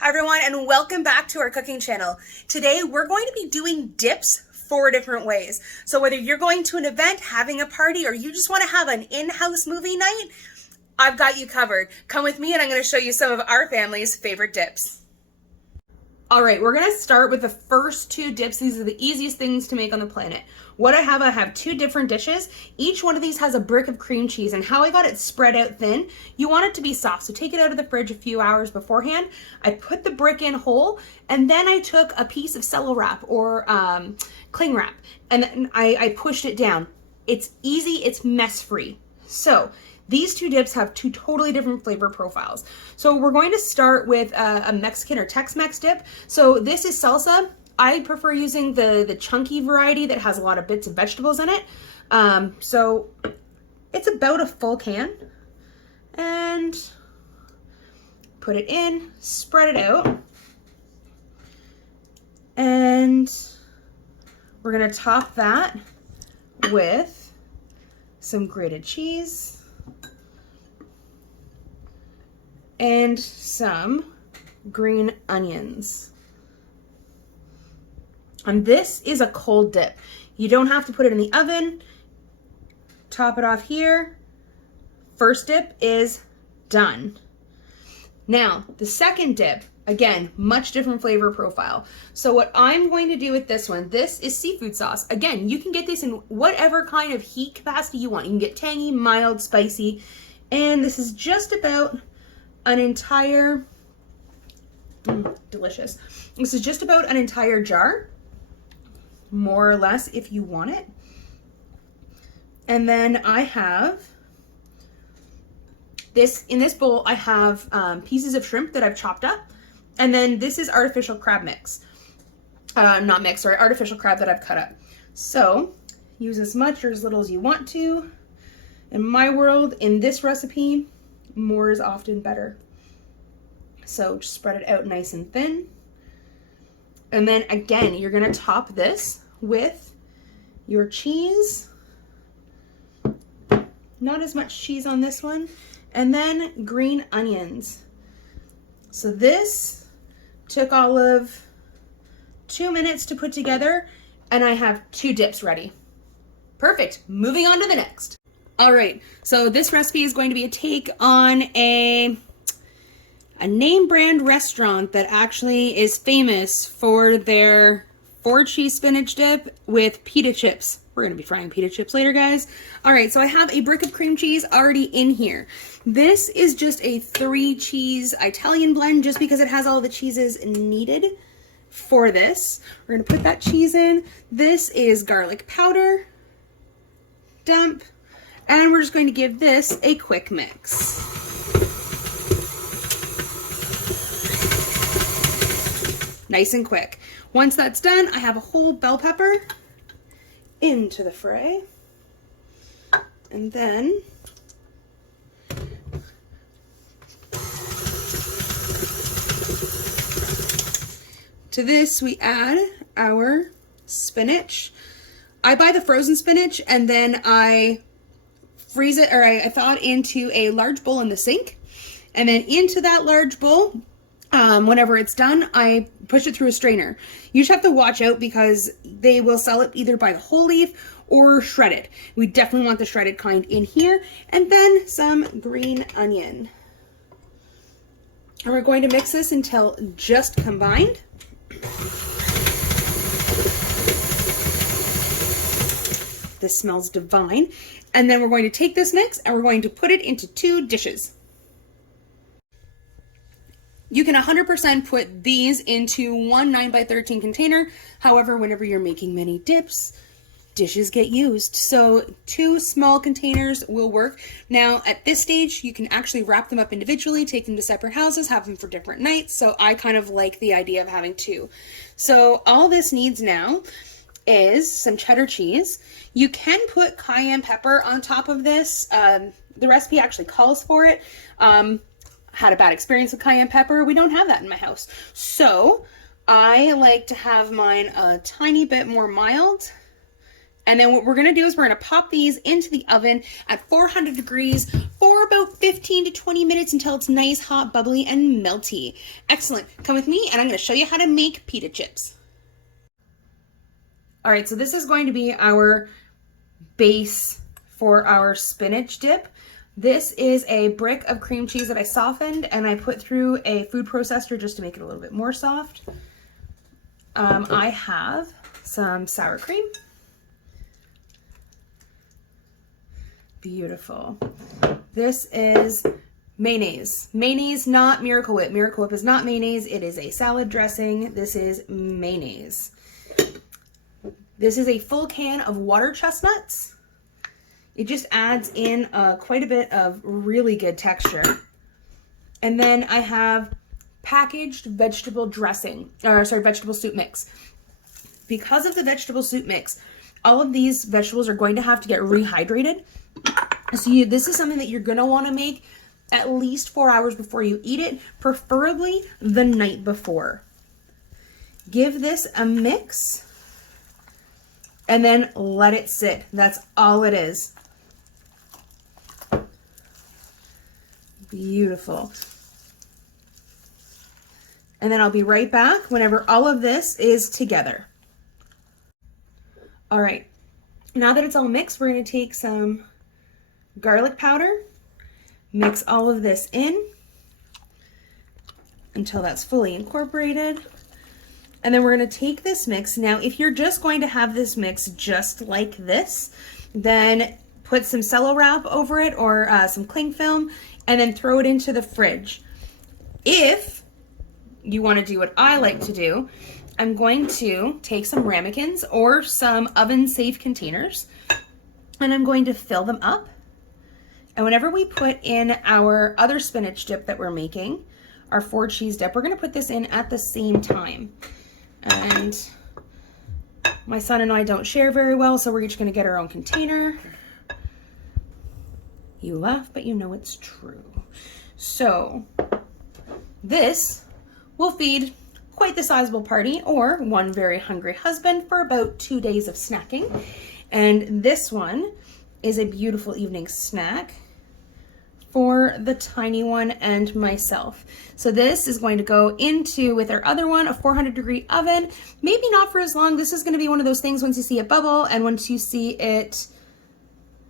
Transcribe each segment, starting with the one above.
Hi everyone, and welcome back to our cooking channel. Today we're going to be doing dips 4 different ways. So whether you're going to an event, having a party, or you just want to have an in-house movie night, I've got you covered. Come with me and I'm going to show you some of our family's favorite dips. All right, we're gonna start with the first 2 dips. These are the easiest things to make on the planet. What I have 2 different dishes. Each one of these has a brick of cream cheese, and how I got it spread out thin, you want it to be soft. So take it out of the fridge a few hours beforehand. I put the brick in whole, and then I took a piece of cello wrap or cling wrap, and then I pushed it down. It's easy, it's mess-free. So these 2 dips have 2 totally different flavor profiles. So we're going to start with a Mexican or Tex-Mex dip. So this is salsa. I prefer using the chunky variety that has a lot of bits of vegetables in it. So it's about a full can. And put it in, spread it out. And we're gonna top that with some grated cheese and some green onions. And this is a cold dip. You don't have to put it in the oven. Top it off here. First dip is done. Now, the second dip, again, much different flavor profile. So what I'm going to do with this one, this is seafood sauce. Again, you can get this in whatever kind of heat capacity you want. You can get tangy, mild, spicy, and this is just about an entire, delicious. This is just about an entire jar, more or less if you want it. And then I have this, in this bowl I have pieces of shrimp that I've chopped up. And then this is artificial crab mix. Artificial crab that I've cut up. So use as much or as little as you want to. In my world, in this recipe, more is often better. So just spread it out nice and thin. And then again, you're gonna top this with your cheese. Not as much cheese on this one. And then green onions. So this took all of 2 minutes to put together, and I have 2 dips ready. Perfect, moving on to the next. All right, so this recipe is going to be a take on a name brand restaurant that actually is famous for their 4-cheese spinach dip with pita chips. We're gonna be frying pita chips later, guys. All right, so I have a brick of cream cheese already in here. This is just a 3-cheese Italian blend just because it has all the cheeses needed for this. We're gonna put that cheese in. This is garlic powder, dump, and we're just going to give this a quick mix. Nice and quick. Once that's done, I have a whole bell pepper into the fray. And then to this we add our spinach. I buy the frozen spinach and then I freeze it, or I thaw it into a large bowl in the sink. And then into that large bowl, whenever it's done, I push it through a strainer. You just have to watch out because they will sell it either by the whole leaf or shredded. We definitely want the shredded kind in here. And then some green onion. And we're going to mix this until just combined. This smells divine. And then we're going to take this mix and we're going to put it into 2 dishes. You can 100% put these into one 9x13 container. However, whenever you're making many dips, dishes get used. So 2 small containers will work. Now at this stage, you can actually wrap them up individually, take them to separate houses, have them for different nights. So I kind of like the idea of having 2. So all this needs now is some cheddar cheese. You can put cayenne pepper on top of this. The recipe actually calls for it. Had a bad experience with cayenne pepper. We don't have that in my house. So I like to have mine a tiny bit more mild And then what we're gonna do is we're gonna pop these into the oven at 400 degrees for about 15 to 20 minutes until it's nice, hot, bubbly, and melty. Excellent. Come with me and I'm gonna show you how to make pita chips. All right, so this is going to be our base for our spinach dip. This is a brick of cream cheese that I softened and I put through a food processor just to make it a little bit more soft. I have some sour cream. Beautiful. This is mayonnaise. Mayonnaise, not Miracle Whip. Miracle Whip is not mayonnaise. It is a salad dressing. This is mayonnaise. This is a full can of water chestnuts. It just adds in quite a bit of really good texture. And then I have packaged vegetable dressing, or sorry, vegetable soup mix. Because of the vegetable soup mix, all of these vegetables are going to have to get rehydrated. So this is something that you're going to want to make at least 4 hours before you eat it, preferably the night before. Give this a mix and then let it sit. That's all it is. Beautiful. And then I'll be right back whenever all of this is together. All right, now that it's all mixed, we're gonna take some garlic powder, mix all of this in until that's fully incorporated. And then we're gonna take this mix. Now, if you're just going to have this mix just like this, then put some cello wrap over it or some cling film and then throw it into the fridge. If you wanna do what I like to do, I'm going to take some ramekins or some oven-safe containers and I'm going to fill them up. And whenever we put in our other spinach dip that we're making, our 4-cheese dip, we're gonna put this in at the same time. And my son and I don't share very well, so we're each gonna get our own container. You laugh, but you know it's true. So this will feed quite the sizable party or one very hungry husband for about 2 days of snacking. And this one is a beautiful evening snack for the tiny one and myself. So this is going to go into, with our other one, a 400-degree oven. Maybe not for as long. This is going to be one of those things once you see it bubble and once you see it,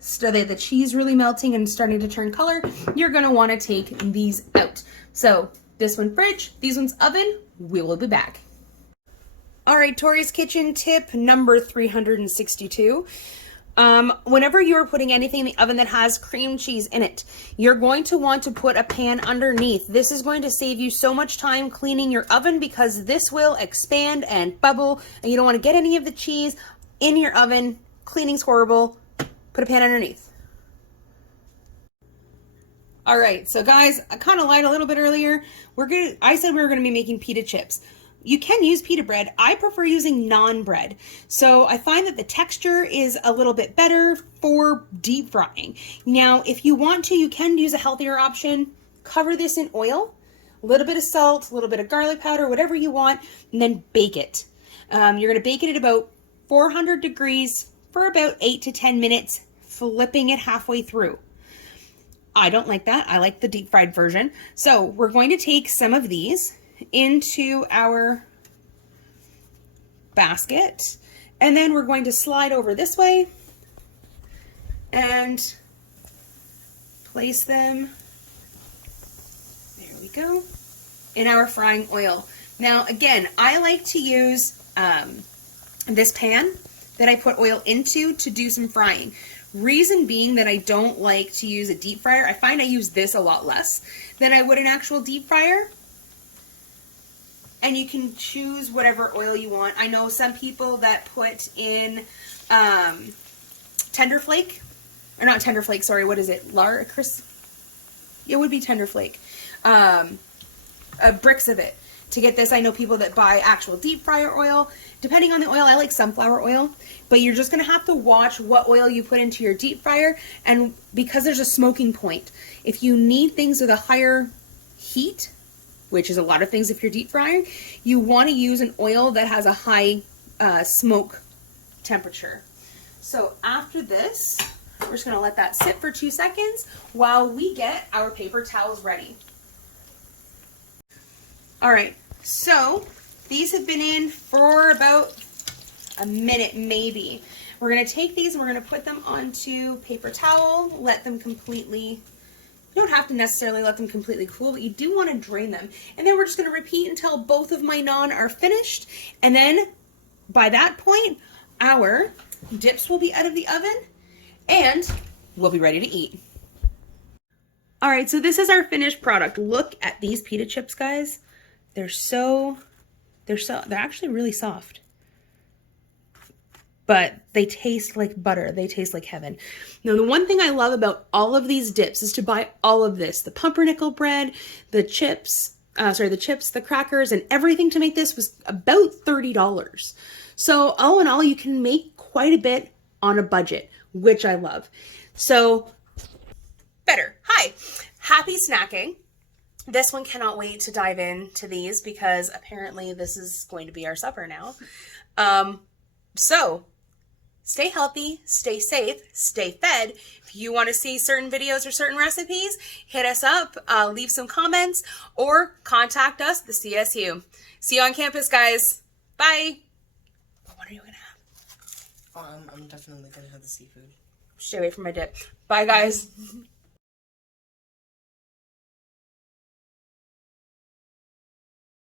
the cheese really melting and starting to turn color, you're going to want to take these out. So this one fridge, these ones oven. We will be back. All right, Tori's Kitchen tip number 362. Whenever you're putting anything in the oven that has cream cheese in it, you're going to want to put a pan underneath. This is going to save you so much time cleaning your oven because this will expand and bubble and you don't want to get any of the cheese in your oven. Cleaning's horrible. Put a pan underneath. All right, so guys, I kind of lied a little bit earlier. I said we were gonna be making pita chips. You can use pita bread. I prefer using naan bread. So I find that the texture is a little bit better for deep frying. Now, if you want to, you can use a healthier option. Cover this in oil, a little bit of salt, a little bit of garlic powder, whatever you want, and then bake it. You're gonna bake it at about 400 degrees for about 8 to 10 minutes, flipping it halfway through. I don't like that. I like the deep fried version. So we're going to take some of these into our basket and then we're going to slide over this way and place them, there we go, in our frying oil. Now again, I like to use this pan that I put oil into to do some frying. Reason being that I don't like to use a deep fryer. I find I use this a lot less than I would an actual deep fryer. And you can choose whatever oil you want. I know some people that put in tender flake, or not tender flake, sorry, what is it? It would be tender flake. Bricks of it. To get this, I know people that buy actual deep fryer oil. Depending on the oil, I like sunflower oil, but you're just gonna have to watch what oil you put into your deep fryer, and because there's a smoking point, if you need things with a higher heat, which is a lot of things if you're deep frying, you wanna use an oil that has a high smoke temperature. So after this, we're just gonna let that sit for 2 seconds while we get our paper towels ready. All right, so these have been in for about a minute maybe. We're gonna take these and we're gonna put them onto paper towel, let them completely, you don't have to necessarily let them completely cool, but you do wanna drain them. And then we're just gonna repeat until both of my naan are finished. And then by that point, our dips will be out of the oven and we'll be ready to eat. All right, so this is our finished product. Look at these pita chips, guys. They're actually really soft. But they taste like butter. They taste like heaven. Now, the one thing I love about all of these dips is to buy all of this. The pumpernickel bread, the chips, the crackers, and everything to make this was about $30. So all in all, you can make quite a bit on a budget, which I love. So, better. Hi. Happy snacking. This one cannot wait to dive into these because apparently this is going to be our supper now. So stay healthy, stay safe, stay fed. If you want to see certain videos or certain recipes, hit us up, leave some comments, or contact us, the CSU. See you on campus, guys. Bye. What are you going to have? I'm definitely going to have the seafood. Stay away from my dip. Bye, guys.